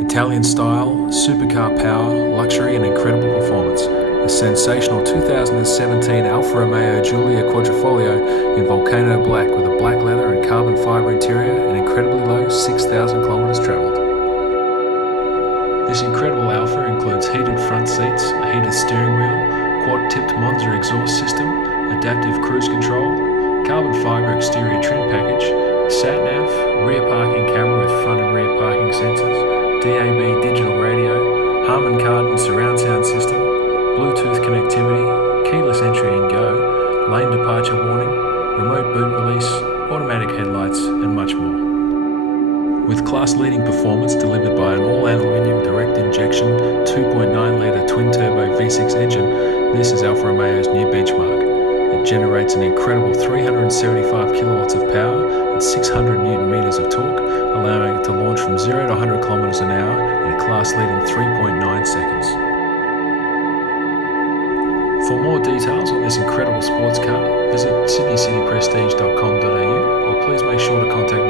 Italian style, supercar power, luxury and incredible performance. The sensational 2017 Alfa Romeo Giulia Quadrifoglio in Vulcano Black with a black leather and carbon fibre interior and incredibly low 6,000 kilometres travelled. This incredible Alfa includes heated front seats, a heated steering wheel, quad-tipped Monza exhaust system, adaptive cruise control, carbon fibre exterior trim package, sat-nav, rear parking camera with front and rear parking sensors, DAB digital radio, Harman Kardon surround sound system, Bluetooth connectivity, keyless entry and go, lane departure warning, remote boot release, automatic headlights and much more. With class-leading performance delivered by an all-aluminium direct injection 2.9-litre twin-turbo V6 engine, this is Alfa Romeo's new benchmark. It generates an incredible 375 kilowatts of power and 600 newton meters of torque, allowing it to launch from 0 to 100 kilometers an hour in a class-leading 3.9 seconds. For more details on this incredible sports car, visit sydneycityprestige.com.au or please make sure to contact